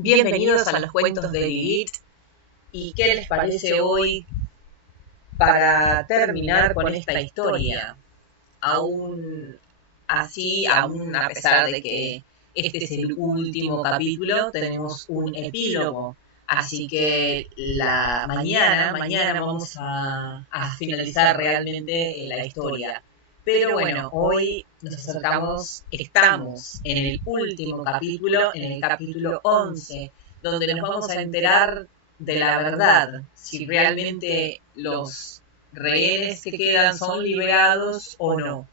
Bienvenidos a los cuentos de Lilith. ¿Y qué les parece hoy para terminar con esta historia? Aún a pesar de que este es el último capítulo, tenemos un epílogo. Así que mañana vamos a finalizar realmente la historia. Pero bueno, hoy estamos en el último capítulo, en el capítulo 11, donde nos vamos a enterar de la verdad, si realmente los rehenes que quedan son liberados o no.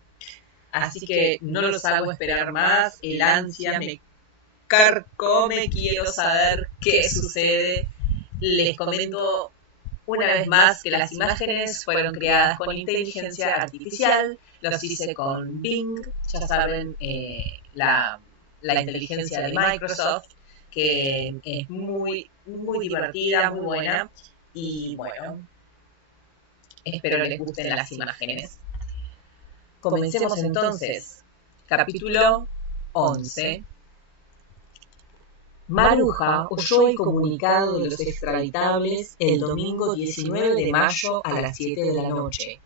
Así que no los hago esperar más, el ansia me carcome, quiero saber qué sucede. Les comento una vez más que las imágenes fueron creadas con inteligencia artificial, los hice con Bing, ya saben, la inteligencia de Microsoft, que es muy divertida, muy buena, y bueno, espero que les gusten las imágenes. Comencemos entonces. Capítulo 11. Maruja oyó el comunicado de los extraditables el domingo 19 de mayo a las 7 de la noche.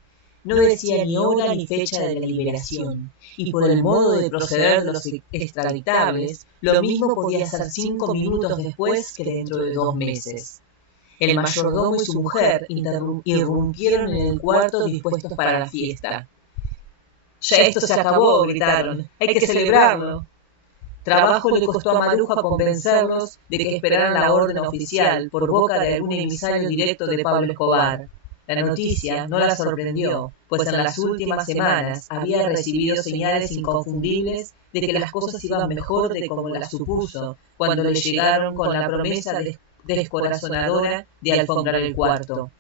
No decía ni hora ni fecha de la liberación, y por el modo de proceder de los extraditables, lo mismo podía ser 5 minutos después que dentro de 2 meses. El mayordomo y su mujer irrumpieron en el cuarto dispuestos para la fiesta. «Ya esto se acabó», gritaron. «Hay que celebrarlo». Trabajo le costó a Maruja convencerlos de que esperaran la orden oficial por boca de algún emisario directo de Pablo Escobar. La noticia no la sorprendió, pues en las últimas semanas había recibido señales inconfundibles de que las cosas iban mejor de como las supuso cuando le llegaron con la promesa descorazonadora de alfombrar el cuarto.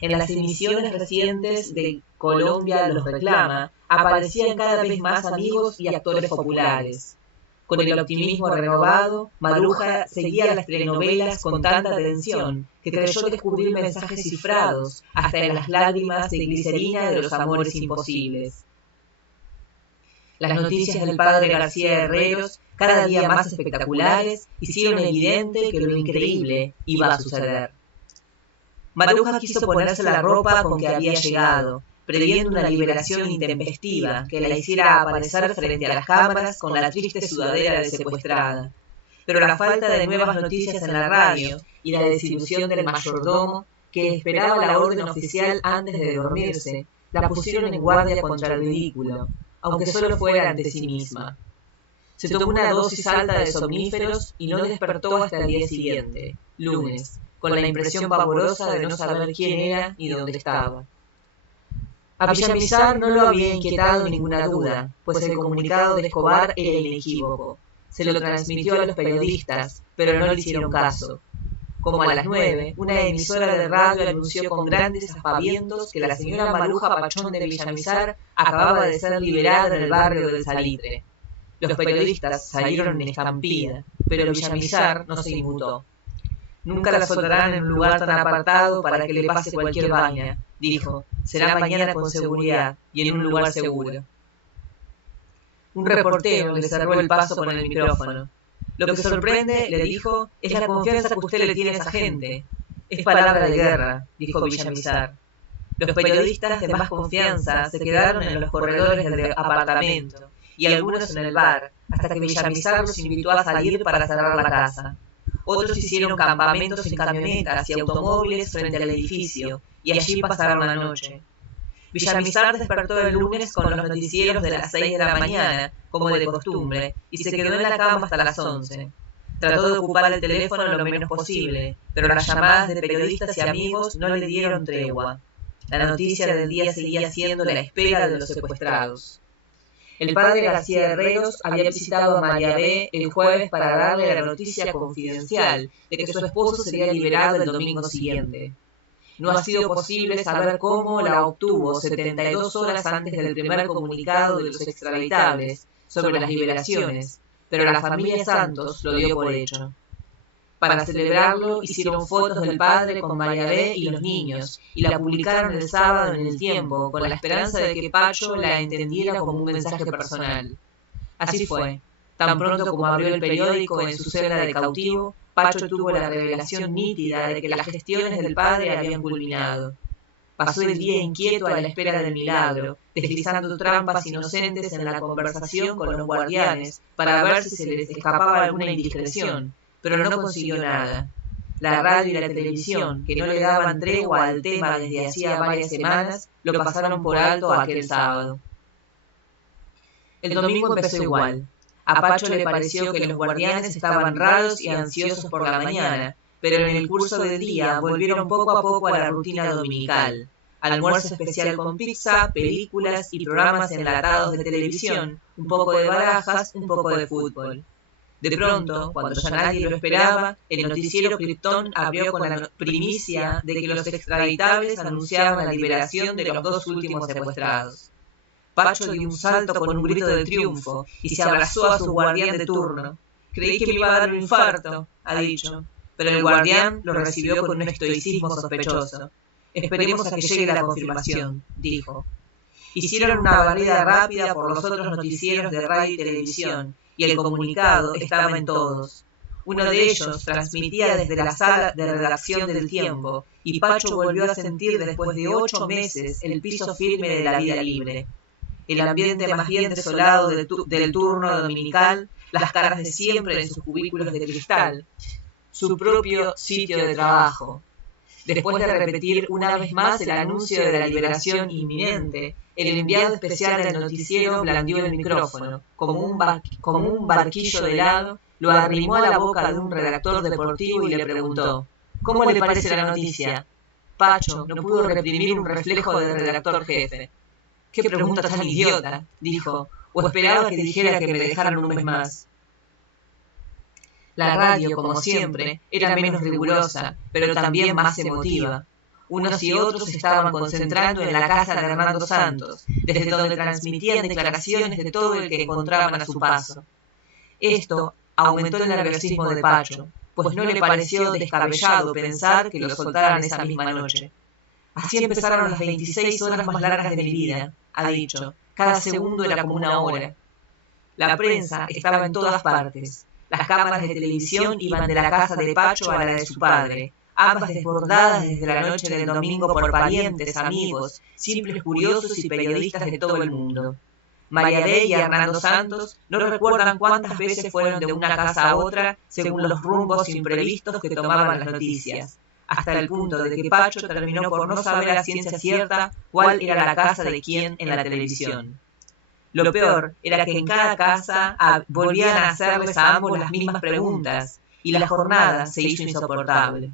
En las emisiones recientes de Colombia los reclama, aparecían cada vez más amigos y actores populares. Con el optimismo renovado, Maruja seguía las telenovelas con tanta atención que creyó descubrir mensajes cifrados hasta en las lágrimas de glicerina de los amores imposibles. Las noticias del padre García Herreros, cada día más espectaculares, hicieron evidente que lo increíble iba a suceder. Maruja quiso ponerse la ropa con que había llegado, previendo una liberación intempestiva que la hiciera aparecer frente a las cámaras con la triste sudadera de secuestrada. Pero la falta de nuevas noticias en la radio y la desilusión del mayordomo, que esperaba la orden oficial antes de dormirse, la pusieron en guardia contra el ridículo, aunque solo fuera ante sí misma. Se tomó una dosis alta de somníferos y no despertó hasta el día siguiente, lunes, con la impresión pavorosa de no saber quién era ni dónde estaba. A Villamizar no lo había inquietado ninguna duda, pues el comunicado de Escobar era inequívoco. Se lo transmitió a los periodistas, pero no le hicieron caso. Como a las 9, una emisora de radio anunció con grandes aspavientos que la señora Maruja Pachón de Villamizar acababa de ser liberada en el barrio del Salitre. Los periodistas salieron en estampida, pero Villamizar no se inmutó. «Nunca la soltarán en un lugar tan apartado para que le pase cualquier vaina», dijo. «Será mañana con seguridad y en un lugar seguro». Un reportero le cerró el paso con el micrófono. «Lo que sorprende», le dijo, «es la confianza que usted le tiene a esa gente». «Es palabra de guerra», dijo Villamizar. Los periodistas de más confianza se quedaron en los corredores del apartamento y algunos en el bar, hasta que Villamizar los invitó a salir para cerrar la casa. Otros hicieron campamentos en camionetas y automóviles frente al edificio, y allí pasaron la noche. Villamizar despertó el lunes con los noticieros de las 6 de la mañana, como de costumbre, y se quedó en la cama hasta las 11. Trató de ocupar el teléfono lo menos posible, pero las llamadas de periodistas y amigos no le dieron tregua. La noticia del día seguía siendo la espera de los secuestrados. El padre García Herreros había visitado a María B. el jueves para darle la noticia confidencial de que su esposo sería liberado el domingo siguiente. No ha sido posible saber cómo la obtuvo 72 horas antes del primer comunicado de los extraditables sobre las liberaciones, pero la familia Santos lo dio por hecho. Para celebrarlo, hicieron fotos del padre con María B. y los niños, y la publicaron el sábado en El Tiempo, con la esperanza de que Pacho la entendiera como un mensaje personal. Así fue. Tan pronto como abrió el periódico en su celda de cautivo, Pacho tuvo la revelación nítida de que las gestiones del padre habían culminado. Pasó el día inquieto a la espera del milagro, deslizando trampas inocentes en la conversación con los guardianes para ver si se les escapaba alguna indiscreción, pero no consiguió nada. La radio y la televisión, que no le daban tregua al tema desde hacía varias semanas, lo pasaron por alto aquel sábado. El domingo empezó igual. A Pacho le pareció que los guardianes estaban raros y ansiosos por la mañana, pero en el curso del día volvieron poco a poco a la rutina dominical. Almuerzo especial con pizza, películas y programas enlatados de televisión, un poco de barajas, un poco de fútbol. De pronto, cuando ya nadie lo esperaba, el noticiero Krypton abrió con la primicia de que los extraditables anunciaban la liberación de los 2 últimos secuestrados. Pacho dio un salto con un grito de triunfo y se abrazó a su guardián de turno. Creí que me iba a dar un infarto, ha dicho, pero el guardián lo recibió con un estoicismo sospechoso. Esperemos a que llegue la confirmación, dijo. Hicieron una barrida rápida por los otros noticieros de radio y televisión, y el comunicado estaba en todos. Uno de ellos transmitía desde la sala de redacción del Tiempo, y Pacho volvió a sentir después de 8 meses el piso firme de la vida libre. El ambiente más bien desolado del turno dominical, las caras de siempre en sus cubículos de cristal, su propio sitio de trabajo. Después de repetir una vez más el anuncio de la liberación inminente, el enviado especial del noticiero blandió el micrófono, como un barquillo de helado, lo arrimó a la boca de un redactor deportivo y le preguntó: ¿cómo le parece la noticia? Pacho no pudo reprimir un reflejo del redactor jefe. «¿Qué pregunta tan idiota?», dijo, «o esperaba que dijera que me dejaran un mes más». La radio, como siempre, era menos rigurosa, pero también más emotiva. Unos y otros estaban concentrando en la casa de Hernando Santos, desde donde transmitían declaraciones de todo el que encontraban a su paso. Esto aumentó el nerviosismo de Pacho, pues no le pareció descabellado pensar que lo soltaran esa misma noche. Así empezaron las 26 horas más largas de mi vida, ha dicho. Cada segundo era como una hora. La prensa estaba en todas partes. Las cámaras de televisión iban de la casa de Pacho a la de su padre, ambas desbordadas desde la noche del domingo por parientes, amigos, simples curiosos y periodistas de todo el mundo. María Bey y Hernando Santos no recuerdan cuántas veces fueron de una casa a otra según los rumbos imprevistos que tomaban las noticias, hasta el punto de que Pacho terminó por no saber a ciencia cierta cuál era la casa de quién en la televisión. Lo peor era que en cada casa volvían a hacerles a ambos las mismas preguntas, y la jornada se hizo insoportable.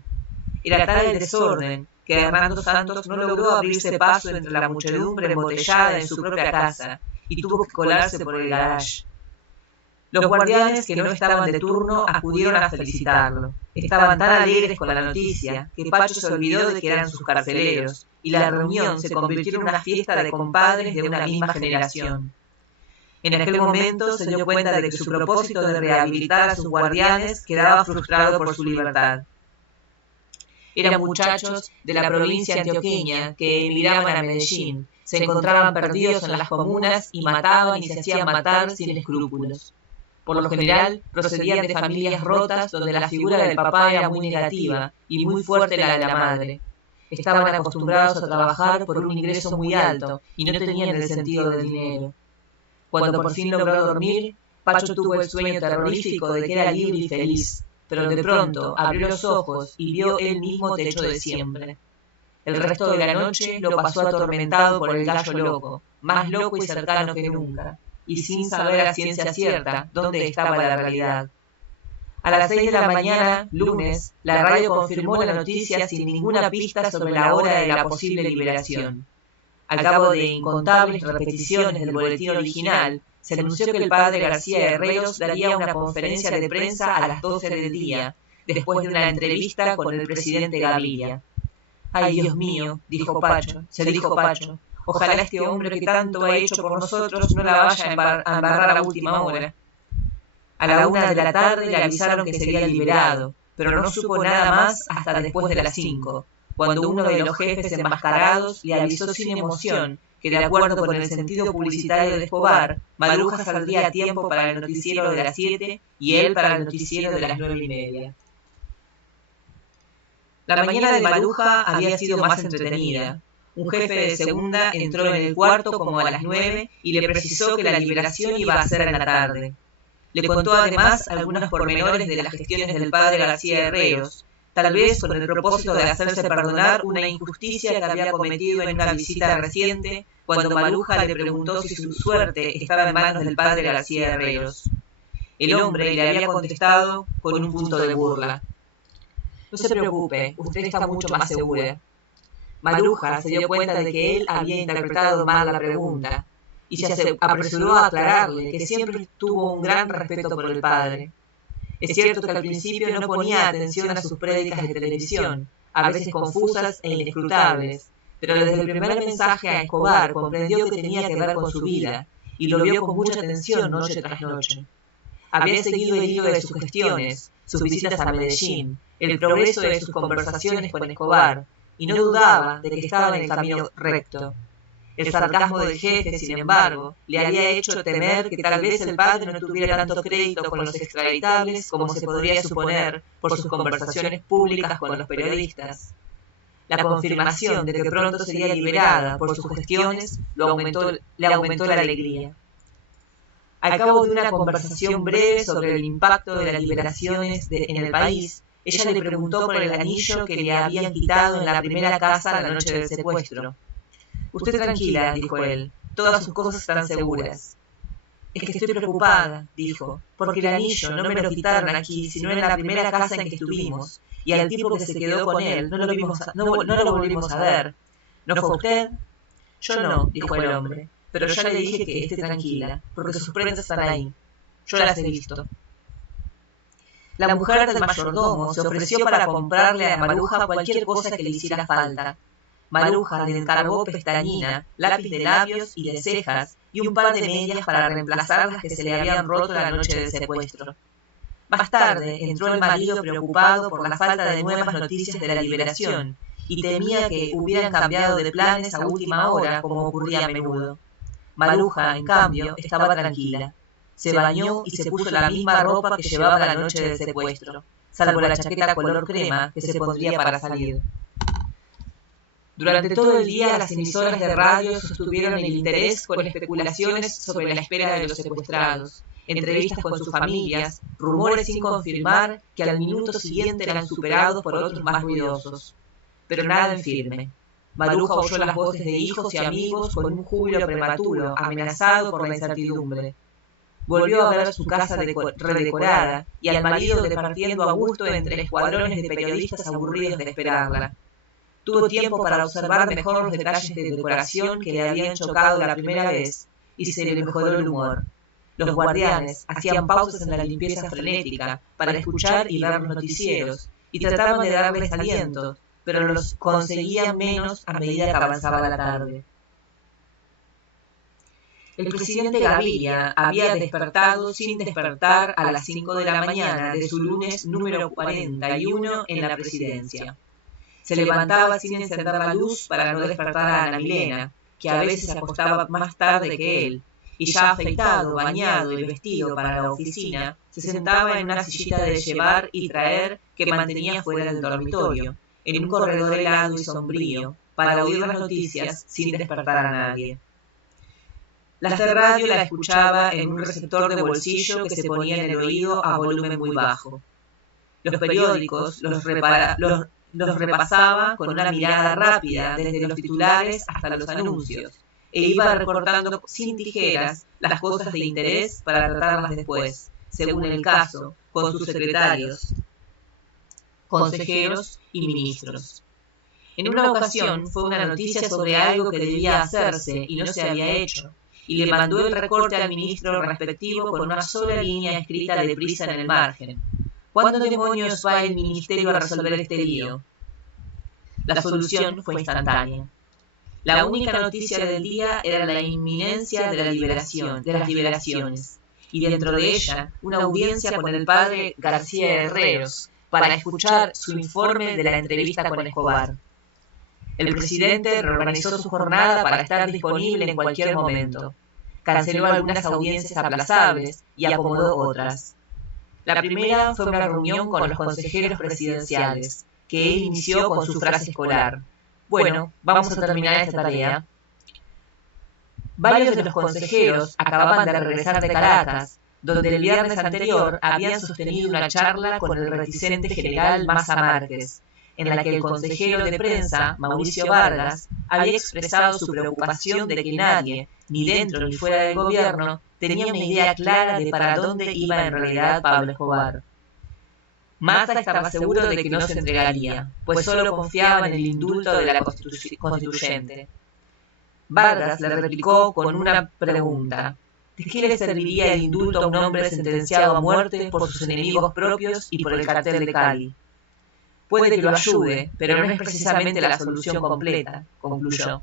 Era tal el desorden que Hernando Santos no logró abrirse paso entre la muchedumbre embotellada en su propia casa, y tuvo que colarse por el garage. Los guardianes que no estaban de turno acudieron a felicitarlo. Estaban tan alegres con la noticia que Pacho se olvidó de que eran sus carceleros, y la reunión se convirtió en una fiesta de compadres de una misma generación. En aquel momento se dio cuenta de que su propósito de rehabilitar a sus guardianes quedaba frustrado por su libertad. Eran muchachos de la provincia antioqueña que emigraban a Medellín, se encontraban perdidos en las comunas y mataban y se hacían matar sin escrúpulos. Por lo general, procedían de familias rotas donde la figura del papá era muy negativa y muy fuerte la de la madre. Estaban acostumbrados a trabajar por un ingreso muy alto y no tenían el sentido del dinero. Cuando por fin logró dormir, Pacho tuvo el sueño terrorífico de que era libre y feliz, pero de pronto abrió los ojos y vio el mismo techo de siempre. El resto de la noche lo pasó atormentado por el gallo loco, más loco y cercano que nunca, y sin saber a ciencia cierta dónde estaba la realidad. A las 6 de la mañana, lunes, la radio confirmó la noticia sin ninguna pista sobre la hora de la posible liberación. Al cabo de incontables repeticiones del boletín original, se anunció que el padre García Herreros daría una conferencia de prensa a las 12 del día, después de una entrevista con el presidente Gaviria. «Ay, Dios mío», se dijo Pacho, «ojalá este hombre que tanto ha hecho por nosotros no la vaya a embarrar a última hora». A la 1 de la tarde le avisaron que sería liberado, pero no supo nada más hasta después de las 5. Cuando uno de los jefes enmascarados le avisó sin emoción que, de acuerdo con el sentido publicitario de Escobar, Maruja saldría a tiempo para el noticiero de las 7 y él para el noticiero de las 9:30. La mañana de Maruja había sido más entretenida. Un jefe de segunda entró en el cuarto como a las 9 y le precisó que la liberación iba a ser en la tarde. Le contó además algunos pormenores de las gestiones del padre García Herreros, tal vez con el propósito de hacerse perdonar una injusticia que había cometido en una visita reciente, cuando Maruja le preguntó si su suerte estaba en manos del padre García Herreros. El hombre le había contestado con un punto de burla. No se preocupe, usted está mucho más segura. Maruja se dio cuenta de que él había interpretado mal la pregunta, y se apresuró a aclararle que siempre tuvo un gran respeto por el padre. Es cierto que al principio no ponía atención a sus prédicas de televisión, a veces confusas e inescrutables, pero desde el primer mensaje a Escobar comprendió que tenía que ver con su vida, y lo vio con mucha atención noche tras noche. Había seguido el hilo de sus gestiones, sus visitas a Medellín, el progreso de sus conversaciones con Escobar, y no dudaba de que estaba en el camino recto. El sarcasmo del jefe, sin embargo, le había hecho temer que tal vez el padre no tuviera tanto crédito con los extraditables como se podría suponer por sus conversaciones públicas con los periodistas. La confirmación de que pronto sería liberada por sus gestiones le aumentó la alegría. Al cabo de una conversación breve sobre el impacto de las liberaciones en el país, ella le preguntó por el anillo que le habían quitado en la primera casa la noche del secuestro. Usted tranquila, dijo él, todas sus cosas están seguras. Es que estoy preocupada, dijo, porque el anillo no me lo quitaron aquí, sino en la primera casa en que estuvimos, y al tipo que se quedó con él no lo volvimos a ver. ¿No fue usted? Yo no, dijo el hombre, pero ya le dije que esté tranquila, porque sus prendas están ahí. Yo las he visto. La mujer del mayordomo se ofreció para comprarle a Maruja cualquier cosa que le hiciera falta. Maruja le encargó pestañina, lápiz de labios y de cejas, y un par de medias para reemplazar las que se le habían roto la noche del secuestro. Más tarde entró el marido preocupado por la falta de nuevas noticias de la liberación, y temía que hubieran cambiado de planes a última hora, como ocurría a menudo. Maruja, en cambio, estaba tranquila. Se bañó y se puso la misma ropa que llevaba la noche del secuestro, salvo la chaqueta color crema que se pondría para salir. Durante todo el día las emisoras de radio sostuvieron el interés con especulaciones sobre la espera de los secuestrados, entrevistas con sus familias, rumores sin confirmar que al minuto siguiente eran superados por otros más ruidosos. Pero nada en firme. Maruja oyó las voces de hijos y amigos con un júbilo prematuro, amenazado por la incertidumbre. Volvió a ver su casa redecorada y al marido departiendo a gusto entre escuadrones de periodistas aburridos de esperarla. Tuvo tiempo para observar mejor los detalles de decoración que le habían chocado la primera vez, y se le mejoró el humor. Los guardianes hacían pausas en la limpieza frenética para escuchar y ver los noticieros, y trataban de darles aliento, pero los conseguían menos a medida que avanzaba la tarde. El presidente Gaviria había despertado sin despertar a las 5 de la mañana de su lunes número 41 en la presidencia. Se levantaba sin encender la luz para no despertar a Ana Milena, que a veces se acostaba más tarde que él, y ya afeitado, bañado y vestido para la oficina, se sentaba en una sillita de llevar y traer que mantenía fuera del dormitorio, en un corredor helado y sombrío, para oír las noticias sin despertar a nadie. La radio la escuchaba en un receptor de bolsillo que se ponía en el oído a volumen muy bajo. Los periódicos los repasaba con una mirada rápida desde los titulares hasta los anuncios, e iba recortando sin tijeras las cosas de interés para tratarlas después, según el caso, con sus secretarios, consejeros y ministros. En una ocasión fue una noticia sobre algo que debía hacerse y no se había hecho, y le mandó el recorte al ministro respectivo con una sola línea escrita deprisa en el margen. ¿Cuándo demonios va el ministerio a resolver este lío? La solución fue instantánea. La única noticia del día era la inminencia de las liberaciones, y dentro de ella una audiencia con el padre García Herreros para escuchar su informe de la entrevista con Escobar. El presidente reorganizó su jornada para estar disponible en cualquier momento. Canceló algunas audiencias aplazables y acomodó otras. La primera fue una reunión con los consejeros presidenciales, que él inició con su frase escolar. Bueno, vamos a terminar esta tarea. Varios de los consejeros acababan de regresar de Caracas, donde el viernes anterior habían sostenido una charla con el reticente general Maza Márquez, en la que el consejero de prensa, Mauricio Vargas, había expresado su preocupación de que nadie, ni dentro ni fuera del gobierno, tenía una idea clara de para dónde iba en realidad Pablo Escobar. Maza estaba seguro de que no se entregaría, pues solo confiaba en el indulto de la constituyente. Vargas le replicó con una pregunta. ¿De qué le serviría el indulto a un hombre sentenciado a muerte por sus enemigos propios y por el cartel de Cali? Puede que lo ayude, pero no es precisamente la solución completa, concluyó.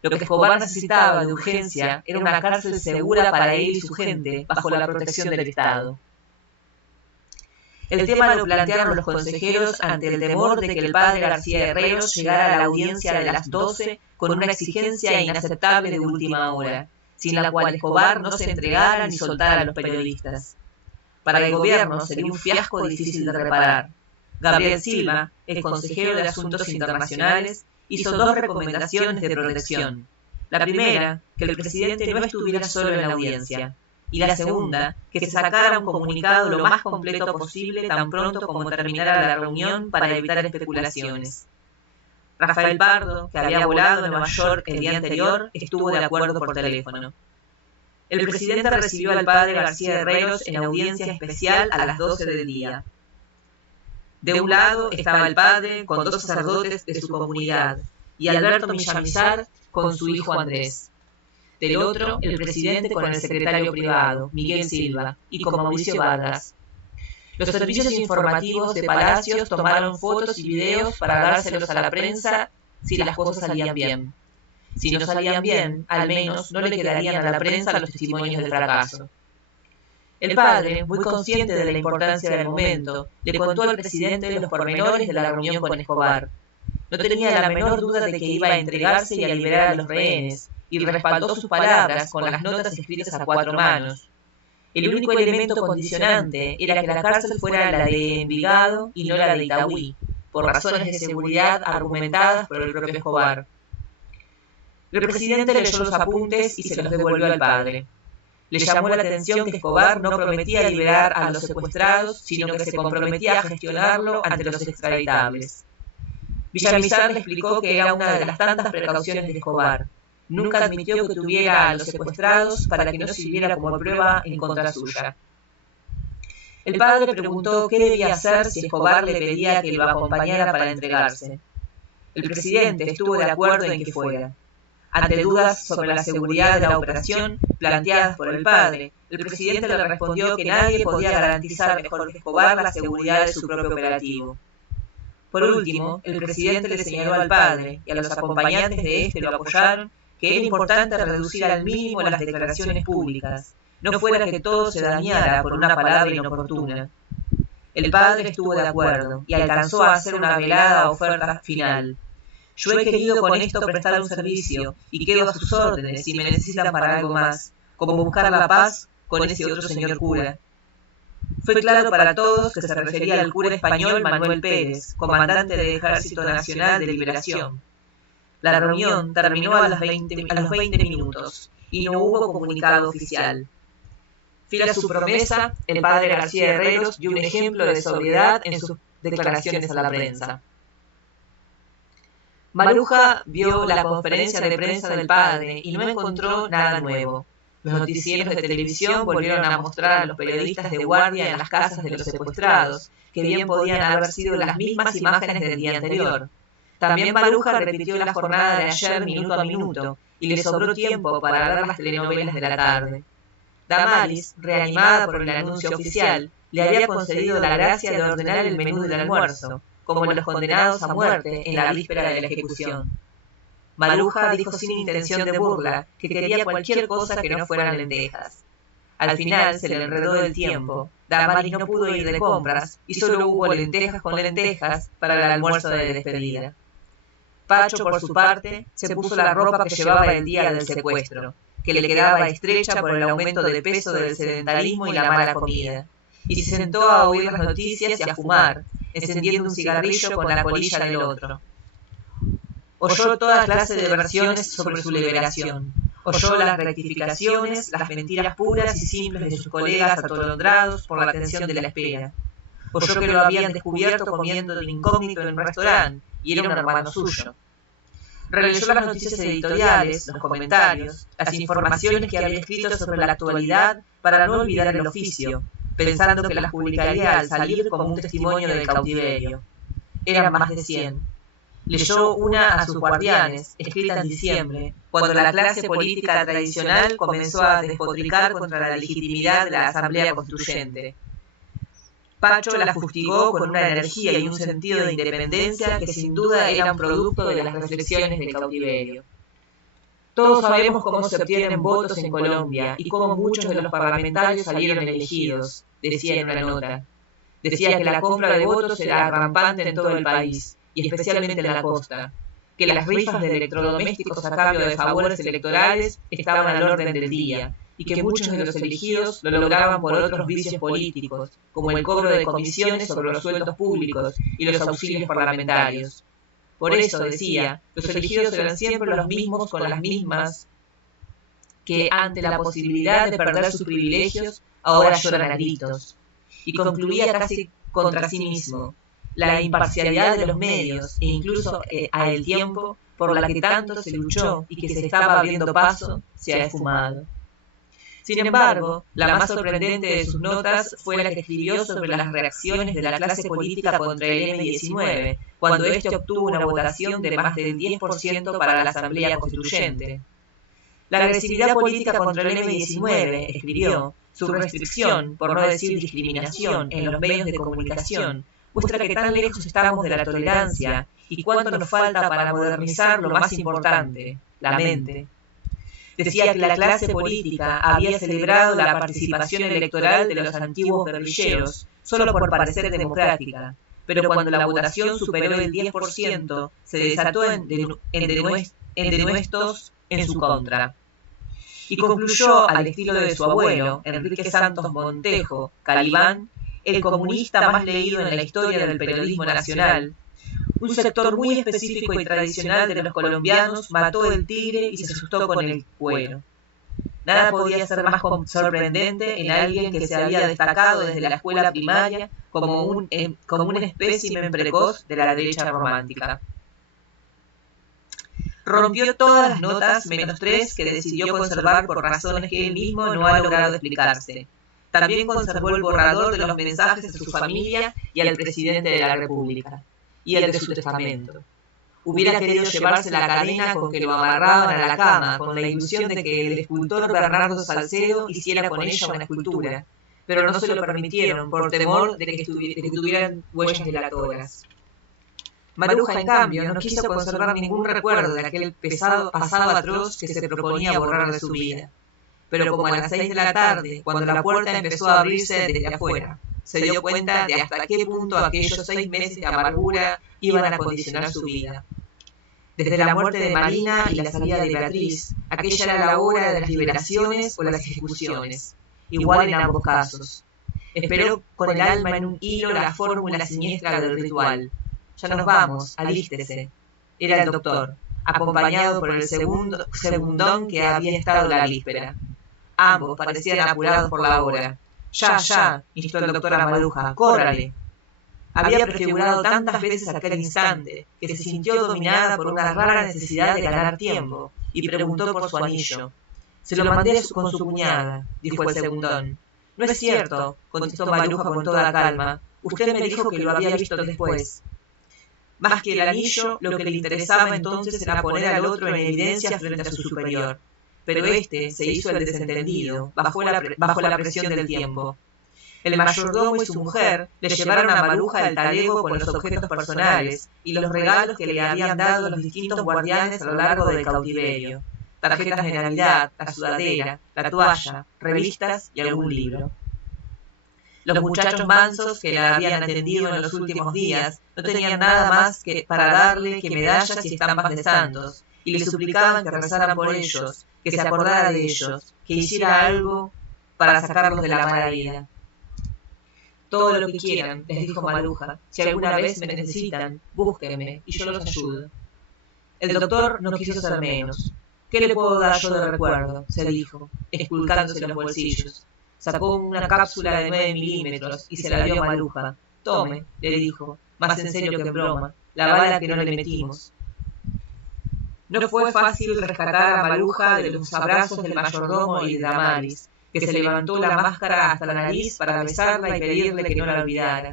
Lo que Escobar necesitaba de urgencia era una cárcel segura para él y su gente bajo la protección del Estado. El tema lo plantearon los consejeros ante el temor de que el padre García Herreros llegara a la audiencia de las 12 con una exigencia inaceptable de última hora, sin la cual Escobar no se entregara ni soltara a los periodistas. Para el gobierno sería un fiasco difícil de reparar. Gabriel Silva, el consejero de Asuntos Internacionales, hizo 2 recomendaciones de protección. La primera, que el presidente no estuviera solo en la audiencia, y la segunda, que se sacara un comunicado lo más completo posible tan pronto como terminara la reunión para evitar especulaciones. Rafael Pardo, que había volado a Nueva York el día anterior, estuvo de acuerdo por teléfono. El presidente recibió al padre García Herreros en audiencia especial a las 12 del día. De un lado estaba el padre con 2 sacerdotes de su comunidad y Alberto Villamizar con su hijo Andrés. Del otro, el presidente con el secretario privado, Miguel Silva, y con Mauricio Vargas. Los servicios informativos de Palacios tomaron fotos y videos para dárselos a la prensa si las cosas salían bien. Si no salían bien, al menos no le quedarían a la prensa los testimonios del fracaso. El padre, muy consciente de la importancia del momento, le contó al presidente los pormenores de la reunión con Escobar. No tenía la menor duda de que iba a entregarse y a liberar a los rehenes, y respaldó sus palabras con las notas escritas a 4 manos. El único elemento condicionante era que la cárcel fuera la de Envigado y no la de Itagüí, por razones de seguridad argumentadas por el propio Escobar. El presidente leyó los apuntes y se los devolvió al padre. Le llamó la atención que Escobar no prometía liberar a los secuestrados, sino que se comprometía a gestionarlo ante los extraditables. Villamizar le explicó que era una de las tantas precauciones de Escobar. Nunca admitió que tuviera a los secuestrados para que no sirviera como prueba en contra suya. El padre preguntó qué debía hacer si Escobar le pedía que lo acompañara para entregarse. El presidente estuvo de acuerdo en que fuera. Ante dudas sobre la seguridad de la operación planteadas por el padre, el presidente le respondió que nadie podía garantizar mejor que Escobar la seguridad de su propio operativo. Por último, el presidente le señaló al padre, y a los acompañantes de este lo apoyaron, que era importante reducir al mínimo las declaraciones públicas, no fuera que todo se dañara por una palabra inoportuna. El padre estuvo de acuerdo, y alcanzó a hacer una velada oferta final. Yo he querido con esto prestar un servicio, y quedo a sus órdenes si me necesitan para algo más, como buscar la paz con ese otro señor cura. Fue claro para todos que se refería al cura español Manuel Pérez, comandante del Ejército Nacional de Liberación. La reunión terminó a los 20 minutos, y no hubo comunicado oficial. Fiel a su promesa, el padre García Herreros dio un ejemplo de sobriedad en sus declaraciones a la prensa. Maruja vio la conferencia de prensa del padre y no encontró nada nuevo. Los noticieros de televisión volvieron a mostrar a los periodistas de guardia en las casas de los secuestrados, que bien podían haber sido las mismas imágenes del día anterior. También Maruja repitió la jornada de ayer minuto a minuto, y le sobró tiempo para ver las telenovelas de la tarde. Damaris, reanimada por el anuncio oficial, le había concedido la gracia de ordenar el menú del almuerzo, como los condenados a muerte en la víspera de la ejecución. Maruja dijo sin intención de burla que quería cualquier cosa que no fueran lentejas. Al final se le enredó el tiempo, Damaris no pudo ir de compras y solo hubo lentejas con lentejas para el almuerzo de despedida. Pacho, por su parte, se puso la ropa que llevaba el día del secuestro, que le quedaba estrecha por el aumento de peso del sedentarismo y la mala comida, y se sentó a oír las noticias y a fumar, encendiendo un cigarrillo con la colilla del otro. Oyó toda clase de versiones sobre su liberación. Oyó las rectificaciones, las mentiras puras y simples de sus colegas atolondrados por la tensión de la espera. Oyó que lo habían descubierto comiendo de incógnito en un restaurante y era un hermano suyo. Releyó las noticias editoriales, los comentarios, las informaciones que había escrito sobre la actualidad para no olvidar el oficio, pensando que las publicaría al salir como un testimonio del cautiverio. Eran más de 100. Leyó una a sus guardianes, escrita en diciembre, cuando la clase política tradicional comenzó a despotricar contra la legitimidad de la Asamblea Constituyente. Pacho la fustigó con una energía y un sentido de independencia que sin duda eran producto de las reflexiones del cautiverio. Todos sabemos cómo se obtienen votos en Colombia y cómo muchos de los parlamentarios salieron elegidos, decía en una nota. Decía que la compra de votos era rampante en todo el país, y especialmente en la costa, que las rifas de electrodomésticos a cambio de favores electorales estaban al orden del día, y que muchos de los elegidos lo lograban por otros vicios políticos, como el cobro de comisiones sobre los sueldos públicos y los auxilios parlamentarios. Por eso, decía, los elegidos eran siempre los mismos con las mismas que, ante la posibilidad de perder sus privilegios, ahora lloran a gritos. Y concluía casi contra sí mismo: la imparcialidad de los medios e incluso a el tiempo por la que tanto se luchó y que se estaba abriendo paso se ha esfumado. Sin embargo, la más sorprendente de sus notas fue la que escribió sobre las reacciones de la clase política contra el M-19, cuando éste obtuvo una votación de más del 10% para la Asamblea Constituyente. La agresividad política contra el M-19, escribió, su restricción, por no decir discriminación, en los medios de comunicación, muestra que tan lejos estamos de la tolerancia y cuánto nos falta para modernizar lo más importante, la mente. Decía que la clase política había celebrado la participación electoral de los antiguos guerrilleros solo por parecer democrática, pero cuando la votación superó el 10%, se desató en denuestos en su contra. Y concluyó, al estilo de su abuelo, Enrique Santos Montejo, Calibán, el comunista más leído en la historia del periodismo nacional: un sector muy específico y tradicional de los colombianos mató el tigre y se asustó con el cuero. Nada podía ser más sorprendente en alguien que se había destacado desde la escuela primaria como un espécimen precoz de la derecha romántica. Rompió todas las notas menos 3 que decidió conservar por razones que él mismo no ha logrado explicarse. También conservó el borrador de los mensajes a su familia y al presidente de la República, y el de su testamento. Hubiera querido llevarse la cadena con que lo amarraban a la cama, con la ilusión de que el escultor Bernardo Salcedo hiciera con ella una escultura, pero no se lo permitieron por temor de que tuvieran huellas delatoras. Maruja, en cambio, no quiso conservar ningún recuerdo de aquel pasado atroz que se proponía borrar de su vida. Pero como a las 6 de la tarde, cuando la puerta empezó a abrirse desde afuera, se dio cuenta de hasta qué punto aquellos 6 meses de amargura iban a condicionar su vida. Desde la muerte de Marina y la salida de Beatriz, aquella era la hora de las liberaciones o las ejecuciones, igual en ambos casos. Esperó con el alma en un hilo la fórmula siniestra del ritual. Ya nos vamos, alístese. Era el doctor, acompañado por el segundón que había estado la víspera. Ambos parecían apurados por la hora. Ya, instó el doctor a Maruja, córrale. Había prefigurado tantas veces aquel instante que se sintió dominada por una rara necesidad de ganar tiempo y preguntó por su anillo. Se lo mandé con su cuñada, dijo el segundón. No es cierto, contestó Maruja con toda calma. Usted me dijo que lo había visto después. Más que el anillo, lo que le interesaba entonces era poner al otro en evidencia frente a su superior. Pero éste se hizo el desentendido, bajo la presión del tiempo. El mayordomo y su mujer le llevaron a Maruja el talego con los objetos personales y los regalos que le habían dado los distintos guardianes a lo largo del cautiverio: tarjetas de Navidad, la sudadera, la toalla, revistas y algún libro. Los muchachos mansos que la habían atendido en los últimos días no tenían nada más que para darle que medallas y estampas de santos, y le suplicaban que rezaran por ellos, que se acordara de ellos, que hiciera algo para sacarlos de la mala vida. Todo lo que quieran, les dijo Maruja. Si alguna vez me necesitan, búsquenme y yo los ayudo. El doctor no quiso ser menos. ¿Qué le puedo dar yo de recuerdo?, se dijo, esculcándose los bolsillos. Sacó una cápsula de 9 milímetros y se la dio a Maruja. Tome, le dijo, más en serio que en broma, la bala que no le metimos. No fue fácil rescatar a Maruja de los abrazos del mayordomo y de Damaris, que se levantó la máscara hasta la nariz para besarla y pedirle que no la olvidara.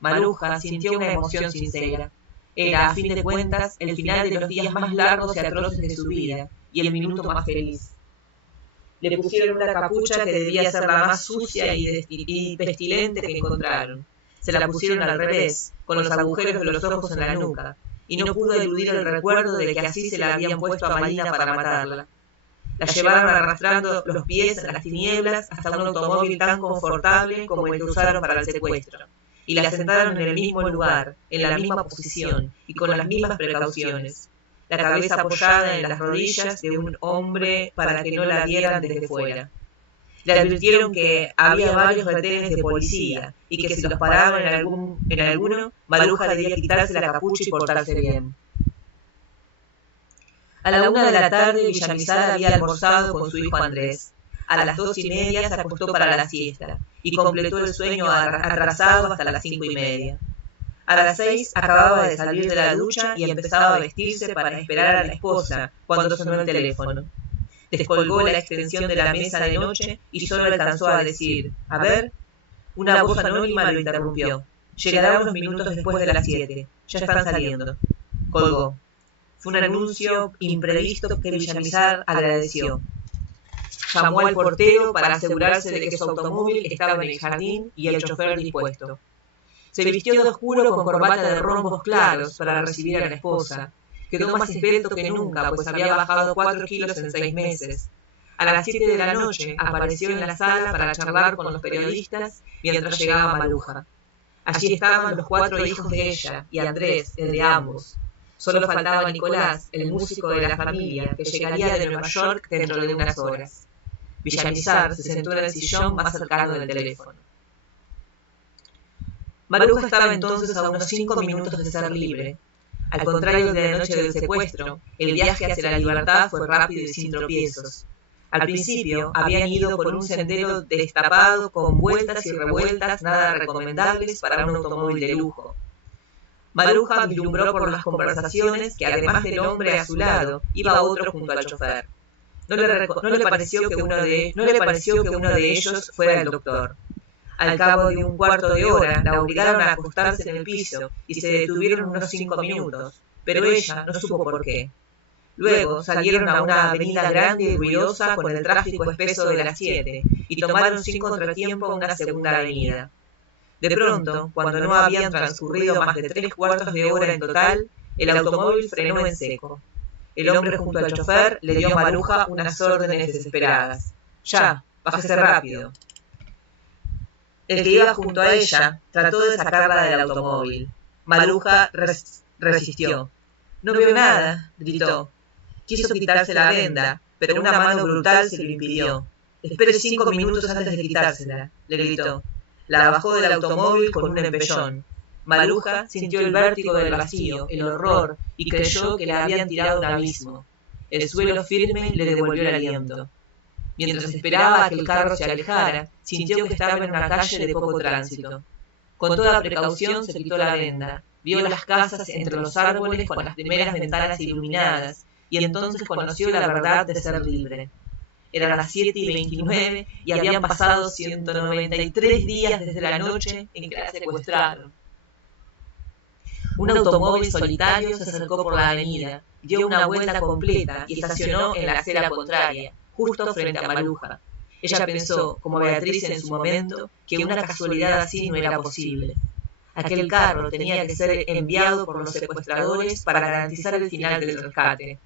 Maruja sintió una emoción sincera. Era, a fin de cuentas, el final de los días más largos y atroces de su vida, y el minuto más feliz. Le pusieron una capucha que debía ser la más sucia y pestilente que encontraron. Se la pusieron al revés, con los agujeros de los ojos en la nuca, y no pudo eludir el recuerdo de que así se la habían puesto a Malina para matarla. La llevaron arrastrando los pies en las tinieblas hasta un automóvil tan confortable como el que usaron para el secuestro, y la sentaron en el mismo lugar, en la misma posición y con las mismas precauciones, la cabeza apoyada en las rodillas de un hombre para que no la vieran desde fuera. Le advirtieron que había varios retenes de policía y que si los paraban en alguno, Maruja debía quitarse la capucha y portarse bien. A la 1 de la tarde, Villamizar había almorzado con su hijo Andrés. A las 2:30 se acostó para la siesta y completó el sueño atrasado hasta las 5:30. A las 6 acababa de salir de la ducha y empezaba a vestirse para esperar a la esposa cuando sonó el teléfono. Descolgó la extensión de la mesa de noche y solo alcanzó a decir, a ver, una voz anónima lo interrumpió. Llegará unos minutos después de las 7. Ya están saliendo. Colgó. Fue un anuncio imprevisto que Villamizar agradeció. Llamó al portero para asegurarse de que su automóvil estaba en el jardín y el chofer dispuesto. Se vistió de oscuro con corbata de rombos claros para recibir a la esposa. Quedó más esbelto que nunca, pues había bajado 4 kilos en 6 meses. A las 7 de la noche apareció en la sala para charlar con los periodistas mientras llegaba Maruja. Allí estaban los 4 hijos de ella y Andrés, el de ambos. Solo faltaba Nicolás, el músico de la familia, que llegaría de Nueva York dentro de unas horas. Villamizar se sentó en el sillón más cercano del teléfono. Maruja estaba entonces a unos 5 minutos de ser libre. Al contrario de la noche del secuestro, el viaje hacia la libertad fue rápido y sin tropiezos. Al principio habían ido por un sendero destapado con vueltas y revueltas nada recomendables para un automóvil de lujo. Maruja vislumbró por las conversaciones que además del hombre a su lado, iba otro junto al chofer. No le pareció que uno de ellos fuera el doctor. Al cabo de un cuarto de hora, la obligaron a acostarse en el piso y se detuvieron unos 5 minutos, pero ella no supo por qué. Luego salieron a una avenida grande y ruidosa con el tráfico espeso de las 7 y tomaron sin contratiempo una segunda avenida. De pronto, cuando no habían transcurrido más de 3/4 de hora en total, el automóvil frenó en seco. El hombre junto al chofer le dio a Maruja unas órdenes desesperadas. «Ya, bájese rápido». El que iba junto a ella trató de sacarla del automóvil. Maruja resistió. «No veo nada», gritó. Quiso quitarse la venda, pero una mano brutal se lo impidió. «Espere 5 minutos antes de quitársela», le gritó. La bajó del automóvil con un empellón. Maruja sintió el vértigo del vacío, el horror, y creyó que la habían tirado a un abismo. El suelo firme le devolvió el aliento. Mientras esperaba a que el carro se alejara, sintió que estaba en una calle de poco tránsito. Con toda precaución se quitó la venda, vio las casas entre los árboles con las primeras ventanas iluminadas, y entonces conoció la verdad de ser libre. Eran las 7:29 y habían pasado 193 días desde la noche en que la secuestraron. Un automóvil solitario se acercó por la avenida, dio una vuelta completa y estacionó en la acera contraria, justo frente a Maruja. Ella pensó, como Beatriz en su momento, que una casualidad así no era posible. Aquel carro tenía que ser enviado por los secuestradores para garantizar el final del rescate.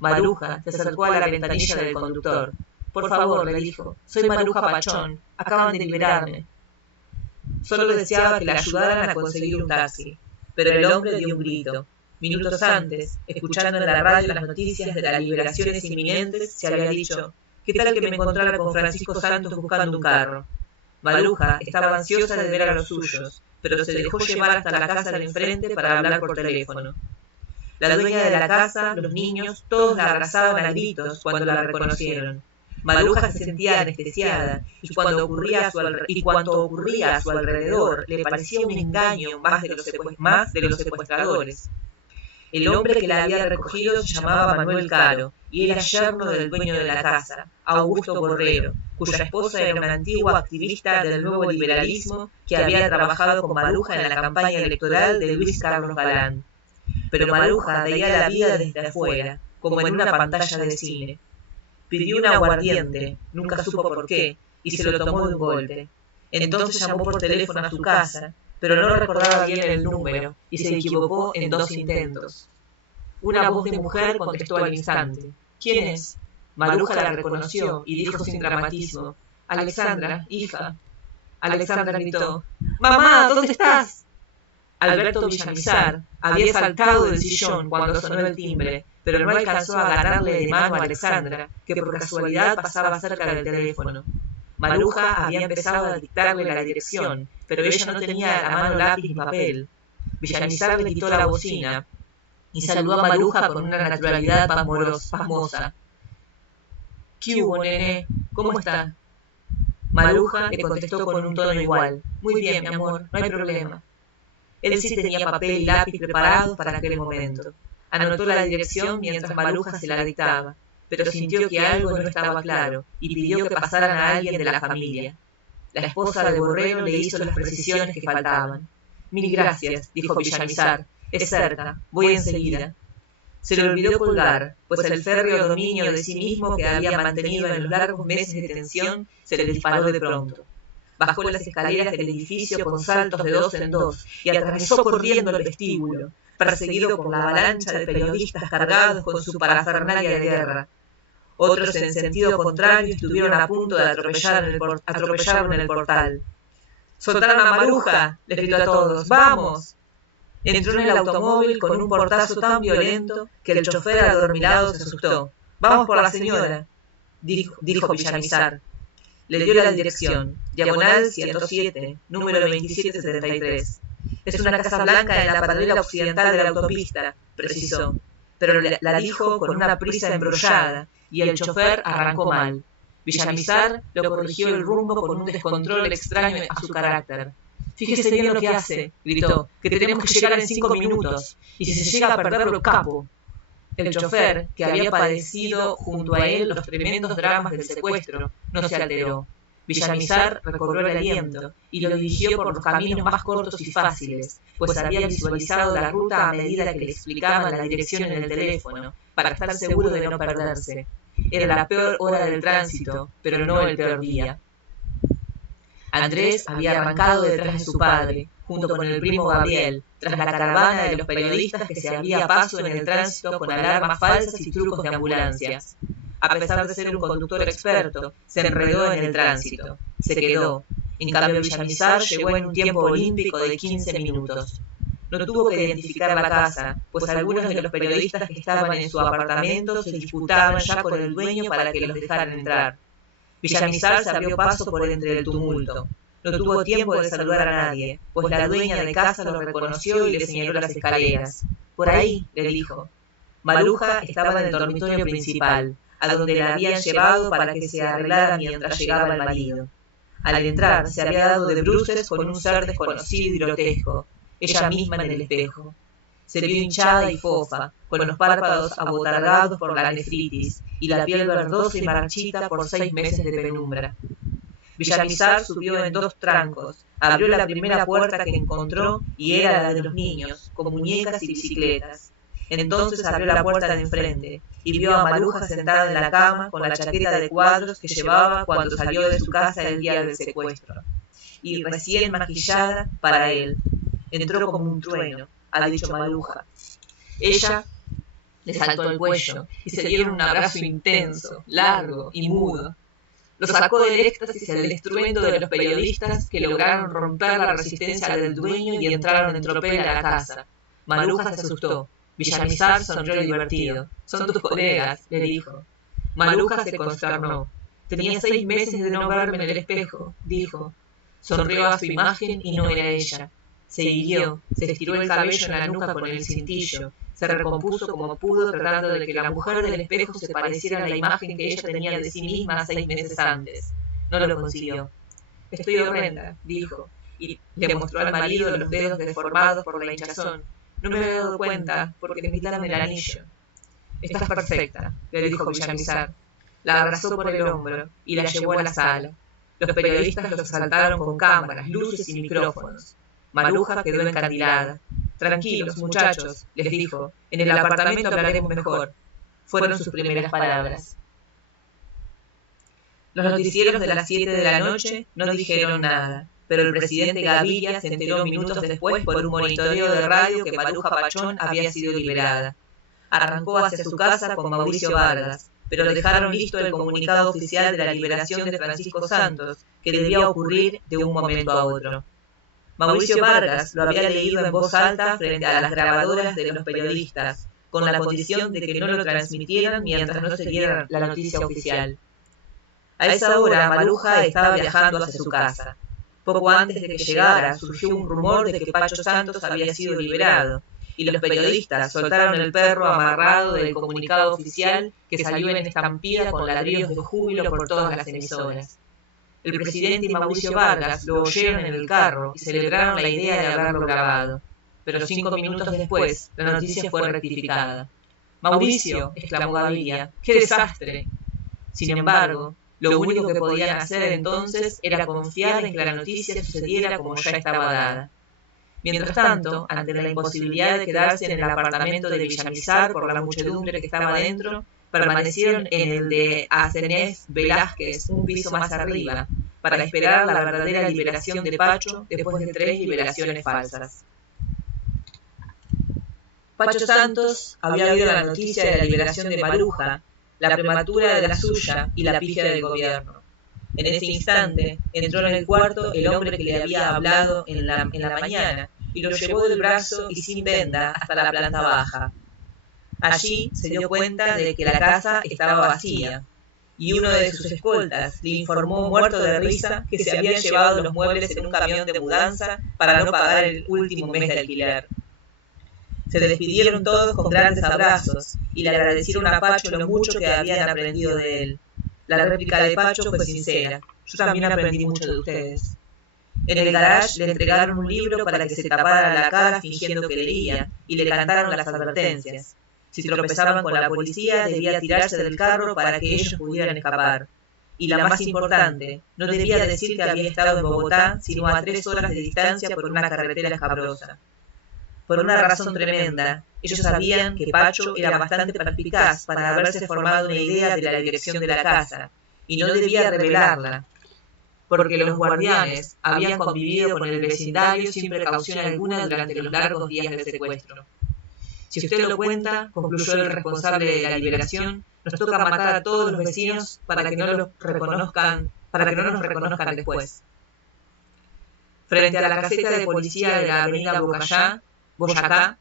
Maruja se acercó a la ventanilla del conductor. «Por favor», le dijo, «soy Maruja Pachón, acaban de liberarme». Solo deseaba que la ayudaran a conseguir un taxi, pero el hombre dio un grito. Minutos antes, escuchando en la radio las noticias de las liberaciones inminentes, se había dicho, «¿Qué tal que me encontrara con Francisco Santos buscando un carro?». Maruja estaba ansiosa de ver a los suyos, pero se dejó llevar hasta la casa del enfrente para hablar por teléfono. La dueña de la casa, los niños, todos la abrazaban a gritos cuando la reconocieron. Maruja se sentía anestesiada, y cuanto ocurría a su alrededor le parecía un engaño más de los secuestradores. El hombre que la había recogido se llamaba Manuel Caro, y era yerno del dueño de la casa, Augusto Borrero, cuya esposa era una antigua activista del nuevo liberalismo que había trabajado con Maruja en la campaña electoral de Luis Carlos Galán. Pero Maruja veía la vida desde afuera, como en una pantalla de cine. Pidió un aguardiente, nunca supo por qué, y se lo tomó de un golpe. Entonces llamó por teléfono a su casa, pero no recordaba bien el número, y se equivocó en 2 intentos. Una voz de mujer contestó al instante. ¿Quién es? Maruja la reconoció y dijo sin dramatismo. Alexandra, hija. Alexandra gritó. ¡Mamá, ¿dónde estás? Alberto Villamizar había saltado del sillón cuando sonó el timbre, pero no alcanzó a agarrarle de mano a Alexandra, que por casualidad pasaba cerca del teléfono. Maruja había empezado a dictarle la dirección, pero ella no tenía a la mano lápiz ni papel. Villamizar le quitó la bocina y saludó a Maruja con una naturalidad pasmosa. ¿Qué hubo, nene? ¿Cómo está? Maruja le contestó con un tono igual. Muy bien, mi amor, no hay problema. Él sí tenía papel y lápiz preparados para aquel momento. Anotó la dirección mientras Maruja se la dictaba, pero sintió que algo no estaba claro y pidió que pasaran a alguien de la familia. La esposa de Borrero le hizo las precisiones que faltaban. Mil gracias, dijo Villamizar. Es cerca, voy enseguida. Se le olvidó colgar, pues el férreo dominio de sí mismo que había mantenido en los largos meses de tensión se le disparó de pronto. Bajó las escaleras del edificio con saltos de 2 en 2 y atravesó corriendo el vestíbulo, perseguido por la avalancha de periodistas cargados con su parafernalia de guerra. Otros en sentido contrario estuvieron a punto de atropellarlo en el portal. ¡Soltaron a Maruja!, les gritó a todos. ¡Vamos! Entró en el automóvil con un portazo tan violento que el chofer adormilado se asustó. ¡Vamos por la señora!, dijo Villamizar. Le dio la dirección, diagonal 107, número 2773. Es una casa blanca en la paralela occidental de la autopista, precisó, pero la dijo con una prisa embrollada, y el chofer arrancó mal. Villamizar lo corrigió el rumbo con un descontrol extraño a su carácter. Fíjese bien lo que hace, gritó, que tenemos que llegar en 5 minutos, y si se llega a perderlo, capo. El chofer, que había padecido junto a él los tremendos dramas del secuestro, no se alteró. Villamizar recobró el aliento y lo dirigió por los caminos más cortos y fáciles, pues había visualizado la ruta a medida que le explicaban la dirección en el teléfono, para estar seguro de no perderse. Era la peor hora del tránsito, pero no el peor día. Andrés había arrancado detrás de su padre, junto con el primo Gabriel, tras la caravana de los periodistas que se abría paso en el tránsito con alarmas falsas y trucos de ambulancias. A pesar de ser un conductor experto, se enredó en el tránsito. Se quedó. En cambio, Villamizar llegó en un tiempo olímpico de 15 minutos. No tuvo que identificar la casa, pues algunos de los periodistas que estaban en su apartamento se disputaban ya con el dueño para que los dejaran entrar. Villamizar se abrió paso por entre el tumulto. No tuvo tiempo de saludar a nadie, pues la dueña de casa lo reconoció y le señaló las escaleras. Por ahí, le dijo. Maruja estaba en el dormitorio principal, a donde la habían llevado para que se arreglara mientras llegaba el marido. Al entrar, se había dado de bruces con un ser desconocido y grotesco, ella misma en el espejo. Se vio hinchada y fofa, con los párpados abotargados por la nefritis y la piel verdosa y marchita por 6 meses de penumbra. Villamizar subió en 2 trancos, abrió la primera puerta que encontró y era la de los niños, con muñecas y bicicletas. Entonces abrió la puerta de enfrente y vio a Maruja sentada en la cama con la chaqueta de cuadros que llevaba cuando salió de su casa el día del secuestro. Y recién maquillada para él. Entró como un trueno, ha dicho Maruja. Ella le saltó el cuello y se dieron un abrazo intenso, largo y mudo. Lo sacó del éxtasis el estruendo de los periodistas que lograron romper la resistencia del dueño y entraron en tropel a la casa. Maruja se asustó. Villamizar sonrió divertido. Son tus colegas, le dijo. Maruja se consternó. Tenía 6 meses de no verme en el espejo, dijo. Sonrió a su imagen y no era ella. Se irguió, se estiró el cabello en la nuca con el cintillo, se recompuso como pudo tratando de que la mujer del espejo se pareciera a la imagen que ella tenía de sí misma 6 meses antes. No lo consiguió. «Estoy horrenda», dijo, y le mostró al marido los dedos deformados por la hinchazón. «No me había dado cuenta, porque me quitaron el anillo». «Estás perfecta», le dijo Villamizar. La abrazó por el hombro y la llevó a la sala. Los periodistas los asaltaron con cámaras, luces y micrófonos. Maruja quedó encandilada. «Tranquilos, muchachos», les dijo, «en el apartamento hablaremos mejor». Fueron sus primeras palabras. Los noticieros de las 7 de la noche no dijeron nada, pero el presidente Gaviria se enteró minutos después por un monitoreo de radio que Maruja Pachón había sido liberada. Arrancó hacia su casa con Mauricio Vargas, pero dejaron listo el comunicado oficial de la liberación de Francisco Santos, que debía ocurrir de un momento a otro. Mauricio Vargas lo había leído en voz alta frente a las grabadoras de los periodistas, con la condición de que no lo transmitieran mientras no se diera la noticia oficial. A esa hora Maruja estaba viajando hacia su casa. Poco antes de que llegara, surgió un rumor de que Pacho Santos había sido liberado, y los periodistas soltaron el perro amarrado del comunicado oficial que salió en estampida con ladrillos de júbilo por todas las emisoras. El presidente y Mauricio Vargas lo oyeron en el carro y celebraron la idea de haberlo grabado. Pero 5 minutos después, la noticia fue rectificada. «Mauricio», exclamó Gaviria, «¡qué desastre!». Sin embargo, lo único que podían hacer entonces era confiar en que la noticia sucediera como ya estaba dada. Mientras tanto, ante la imposibilidad de quedarse en el apartamento de Villamizar por la muchedumbre que estaba dentro, permanecieron en el de Asenés Velázquez, un piso más arriba, para esperar la verdadera liberación de Pacho después de 3 liberaciones falsas. Pacho Santos había oído la noticia de la liberación de Maruja, la prematura de la suya y la pifia del gobierno. En ese instante entró en el cuarto el hombre que le había hablado en la mañana y lo llevó del brazo y sin venda hasta la planta baja. Allí se dio cuenta de que la casa estaba vacía, y uno de sus escoltas le informó muerto de risa que se habían llevado los muebles en un camión de mudanza para no pagar el último mes de alquiler. Se despidieron todos con grandes abrazos y le agradecieron a Pacho lo mucho que habían aprendido de él. La réplica de Pacho fue sincera. «Yo también aprendí mucho de ustedes». En el garage le entregaron un libro para que se tapara la cara fingiendo que leía y le cantaron las advertencias. Si tropezaban con la policía, debía tirarse del carro para que ellos pudieran escapar. Y la más importante, no debía decir que había estado en Bogotá, sino a 3 horas de distancia por una carretera escabrosa. Por una razón tremenda, ellos sabían que Pacho era bastante perspicaz para haberse formado una idea de la dirección de la casa, y no debía revelarla, porque los guardianes habían convivido con el vecindario sin precaución alguna durante los largos días del secuestro. «Si usted lo cuenta», concluyó el responsable de la liberación, «nos toca matar a todos los vecinos para que no nos reconozcan después». Frente a la caseta de policía de la avenida Boyacá,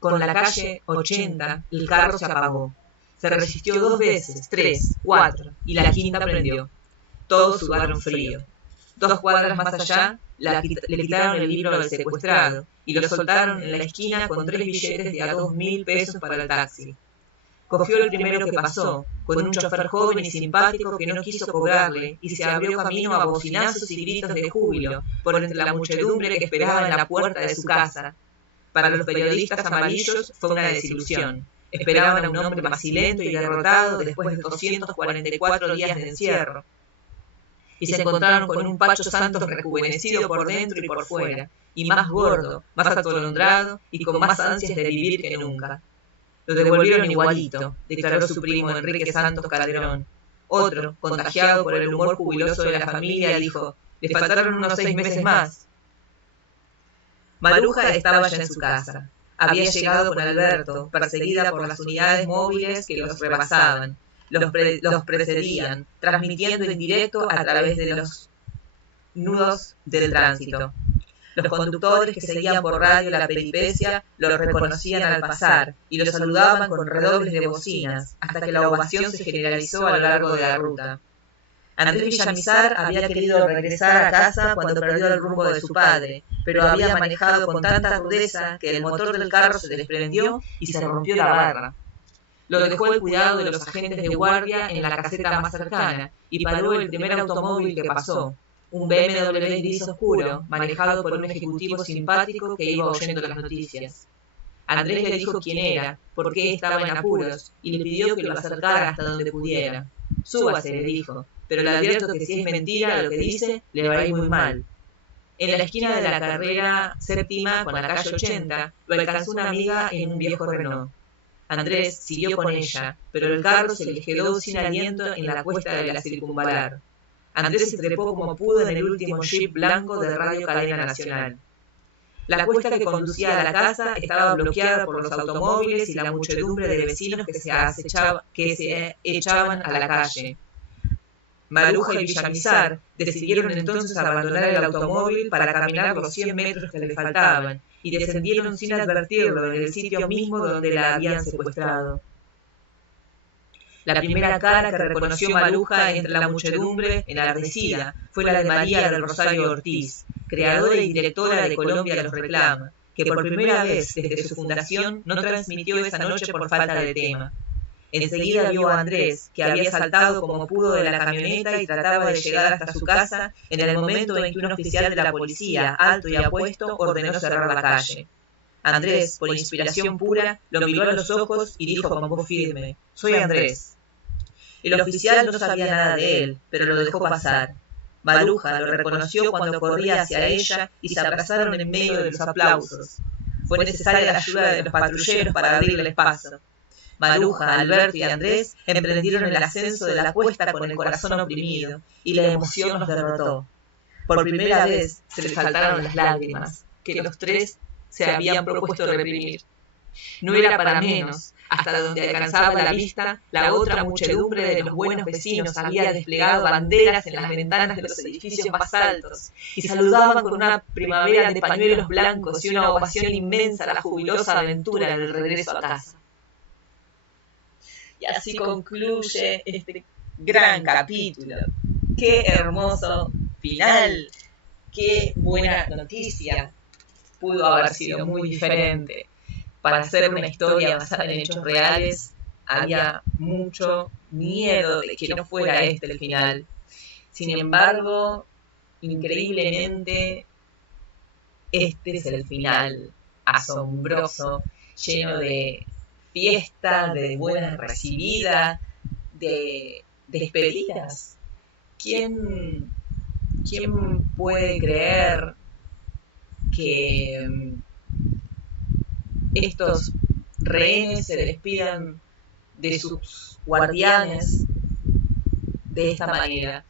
con la calle 80, el carro se apagó. Se resistió 2 veces, 3, 4, y la quinta prendió. Todos sudaron frío. 2 cuadras más allá, le quitaron el libro del secuestrado y lo soltaron en la esquina con 3 billetes de a 2.000 pesos para el taxi. Cogió el primero que pasó, con un chofer joven y simpático que no quiso cobrarle, y se abrió camino a bocinazos y gritos de júbilo por entre la muchedumbre que esperaba en la puerta de su casa. Para los periodistas amarillos fue una desilusión. Esperaban a un hombre macilento y derrotado después de 244 días de encierro. Y se encontraron con un Pacho Santos rejuvenecido por dentro y por fuera, y más gordo, más atolondrado y con más ansias de vivir que nunca. Lo devolvieron igualito, declaró su primo Enrique Santos Calderón. Otro, contagiado por el humor jubiloso de la familia, dijo: «Le faltaron unos 6 meses más». Maruja estaba ya en su casa. Había llegado con Alberto, perseguida por las unidades móviles que los rebasaban. Los precedían, transmitiendo en directo a través de los nudos del tránsito. Los conductores que seguían por radio la peripecia los reconocían al pasar y los saludaban con redobles de bocinas, hasta que la ovación se generalizó a lo largo de la ruta. Andrés Villamizar había querido regresar a casa cuando perdió el rumbo de su padre, pero había manejado con tanta rudeza que el motor del carro se desprendió y se rompió la barra. Lo dejó al cuidado de los agentes de guardia en la caseta más cercana y paró el primer automóvil que pasó, un BMW gris oscuro, manejado por un ejecutivo simpático que iba oyendo las noticias. Andrés le dijo quién era, por qué estaba en apuros, y le pidió que lo acercara hasta donde pudiera. Súbase, le dijo, pero le advierto que si es mentira lo que dice, le va a ir muy mal. En la esquina de la carrera séptima con la calle 80, lo alcanzó una amiga en un viejo Renault. Andrés siguió con ella, pero el carro se le quedó sin aliento en la cuesta de la circunvalar. Andrés se trepó como pudo en el último jeep blanco de Radio Cadena Nacional. La cuesta que conducía a la casa estaba bloqueada por los automóviles y la muchedumbre de vecinos que se echaban a la calle. Maruja y Villamizar decidieron entonces abandonar el automóvil para caminar los 100 metros que le faltaban y descendieron sin advertirlo en el sitio mismo donde la habían secuestrado. La primera cara que reconoció Maruja entre la muchedumbre enardecida fue la de María del Rosario Ortiz, creadora y directora de Colombia los reclama, que por primera vez desde su fundación no transmitió esa noche por falta de tema. Enseguida vio a Andrés, que había saltado como pudo de la camioneta y trataba de llegar hasta su casa en el momento en que un oficial de la policía, alto y apuesto, ordenó cerrar la calle. Andrés, por inspiración pura, lo miró a los ojos y dijo con voz firme: «Soy Andrés». El oficial no sabía nada de él, pero lo dejó pasar. Maruja lo reconoció cuando corría hacia ella y se abrazaron en medio de los aplausos. Fue necesaria la ayuda de los patrulleros para abrirle el paso. Maruja, Alberto y Andrés emprendieron el ascenso de la cuesta con el corazón oprimido, y la emoción los derrotó. Por primera vez se les saltaron las lágrimas, que los tres se habían propuesto reprimir. No era para menos. Hasta donde alcanzaba la vista, la otra muchedumbre de los buenos vecinos había desplegado banderas en las ventanas de los edificios más altos y saludaban con una primavera de pañuelos blancos y una ovación inmensa a la jubilosa aventura del regreso a casa. Y así concluye este gran capítulo. ¡Qué hermoso final! ¡Qué buena noticia! Pudo haber sido muy diferente. Para hacer una historia basada en hechos reales, había mucho miedo de que no fuera este el final. Sin embargo, increíblemente, este es el final asombroso, lleno de fiesta, de buena recibida, de despedidas. ¿Quién puede creer que estos rehenes se despidan de sus guardianes de esta manera?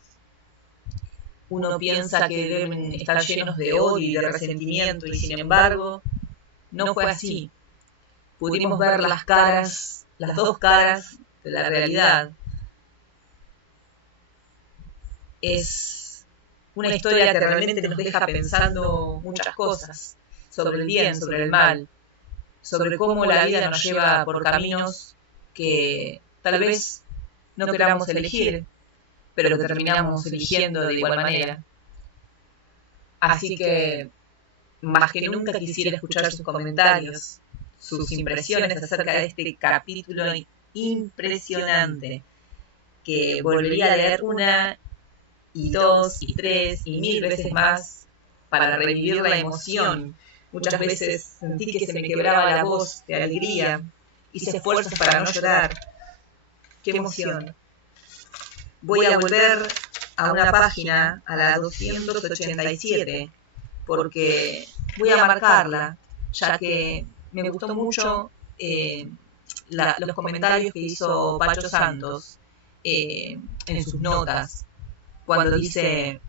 Uno piensa que deben estar llenos de odio y de resentimiento, y sin embargo, no fue así. Pudimos ver las dos caras de la realidad. Es una historia que realmente nos deja pensando muchas cosas, sobre el bien, sobre el mal, sobre cómo la vida nos lleva por caminos que tal vez no queramos elegir, pero que terminamos eligiendo de igual manera. Así que, más que nunca quisiera escuchar sus comentarios, sus impresiones acerca de este capítulo impresionante, que volvería a leer una y dos y tres y 1000 veces más para revivir la emoción. Muchas veces sentí que se me quebraba la voz de alegría, hice esfuerzos para no llorar. ¡Qué emoción! Voy a volver a una página, a la 287, porque voy a marcarla, ya que me gustó mucho los comentarios que hizo Pacho Santos en sus notas, cuando dice: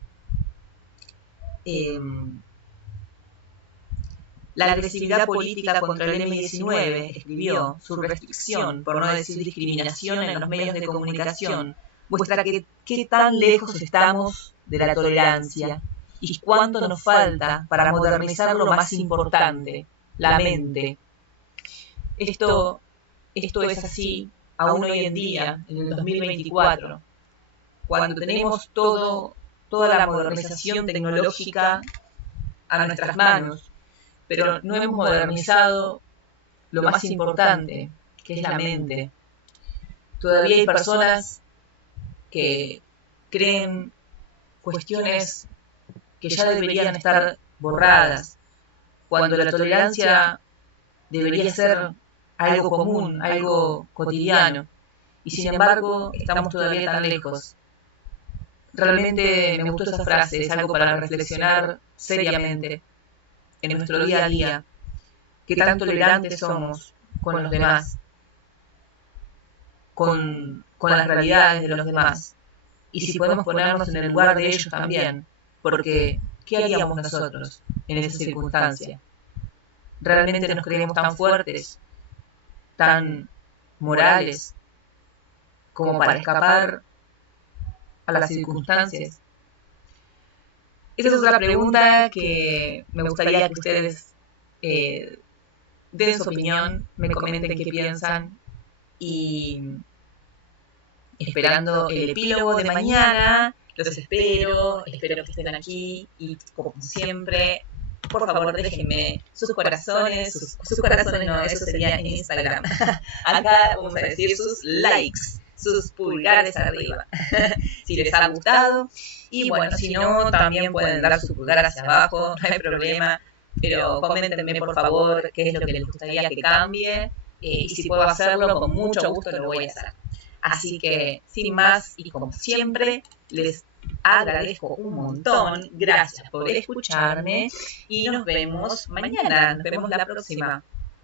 la agresividad política contra el M-19, escribió, su restricción, por no decir discriminación en los medios de comunicación, muestra qué tan lejos estamos de la tolerancia y cuánto nos falta para modernizar lo más importante, la mente. Esto es así aún hoy en día, en el 2024. cuando tenemos toda la modernización tecnológica a nuestras manos, pero no hemos modernizado lo más importante, que es la mente. Todavía hay personas que creen cuestiones que ya deberían estar borradas, cuando la tolerancia debería ser algo común, algo cotidiano, y sin embargo estamos todavía tan lejos. Realmente me gustó esa frase, es algo para reflexionar seriamente en nuestro día a día, qué tan tolerantes somos con los demás, con las realidades de los demás, y si podemos ponernos en el lugar de ellos también, porque ¿qué haríamos nosotros en esa circunstancia? ¿Realmente nos creemos tan fuertes, tan morales, como para escapar a las circunstancias? Esa es otra pregunta que me gustaría que ustedes den su opinión, me comenten qué piensan, y esperando el epílogo de mañana, los espero que estén aquí, y como siempre, por favor déjenme sus corazones, sus corazones no, eso sería en Instagram. Acá vamos a decir sus likes, sus pulgares arriba, si les ha gustado. Y bueno, si no, también pueden dar su pulgar hacia abajo, no hay problema. Pero coméntenme por favor qué es lo que les gustaría que cambie. Y si puedo hacerlo, con mucho gusto lo voy a hacer. Así que, sin más, y como siempre, les agradezco un montón. Gracias por escucharme y nos vemos mañana. Nos vemos la próxima.